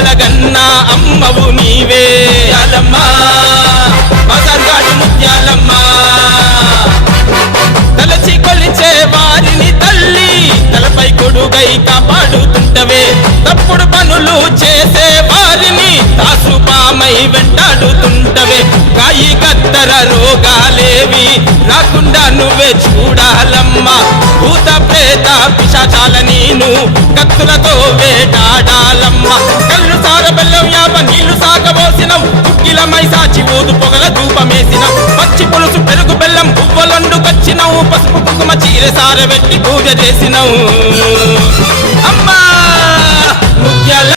ముత్యాల గన్నా అమ్మవు నీవే ముత్యాలమ్మ బజార్గాడు ముత్యాలమ్మ తలచి కొలిచే వారిని తల్లి తలపై కొడుగై కాపాడుతుంటవే తప్పుడు పనులు చేసే వారిని తాసుపామై వెంటాడుతుంటవే కాయి కత్తర రోగాలేవి రాకుండా నువ్వే చూడాలమ్మా భూత ప్రేత పిశాచాల నీను కత్తులతో వేటాడాలమ్మా కళ్ళు సార బెల్లం యాప నీళ్లు సాగబోసినవు కుక్కిలమై సాచి ఊదు పొగల ధూపమేసినవు పచ్చి పులుసు పెరుగు బెల్లం పువ్వులొండుకొచ్చినవు పసుపు కుంకుమ చీర సార పెట్టి పూజ చేసినవు అమ్మా ముత్యాల